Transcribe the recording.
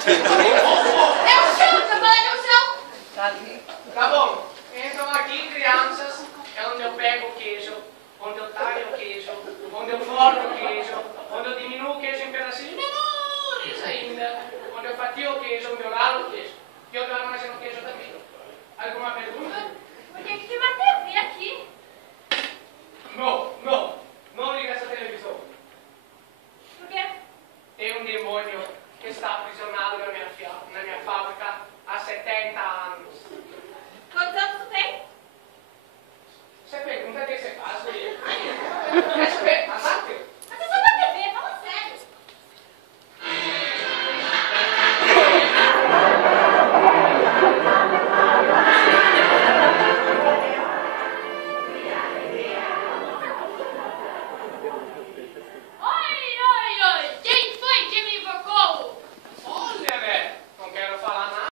É o chão, tá falando é o chão. Tá bom. Então aqui, crianças, é onde eu pego o queijo, onde eu talho o queijo, onde eu forno o queijo, onde eu diminuo o queijo em pedacinhos menores ainda, onde eu fatio o queijo, onde eu ralo o queijo. E onde eu armazeno o queijo também. Alguma pergunta? Por que tem uma TV aqui? Não liga essa televisão. Por quê? Tem um demônio que está aprisionado